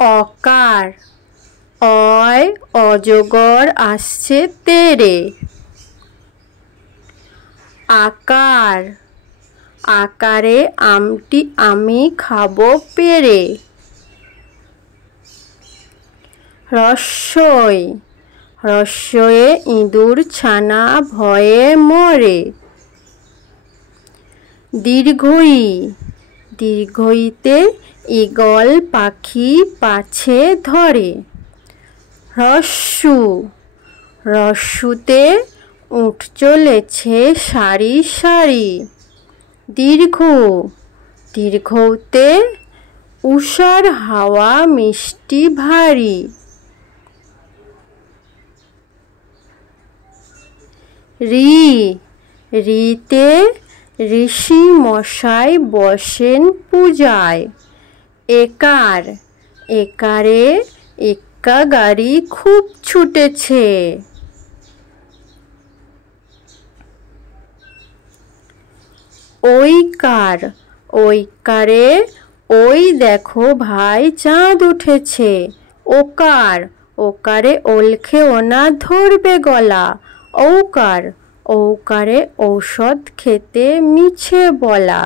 অকার অয় অজগর আসছে তেরে। আকার আকারে আমটি আমি খাবো পেরে। রস্বই রস্বয়ে ইঁদুর ছানা ভয়ে মরে। দীর্ঘই দীর্ঘইতে ঈগল পাখি পাছে ধরে। হ্রস্ব হ্রস্বতে উট চলেছে সারি সারি। দীর্ঘ দীর্ঘতে উষার হাওয়া মিষ্টি ভারী। রি রিতে ঋষি মশাই বসেন পূজায়। একার একারে এক্কা গাড়ি খুব ছুটেছে। ঐকার ঐকারে ওই দেখো ভাই চাঁদ উঠেছে। ওকার ওকারে ওল খেও না ধরবে গলা। ঔকার ঔকারে ঔষধ খেতে মিছে বলা।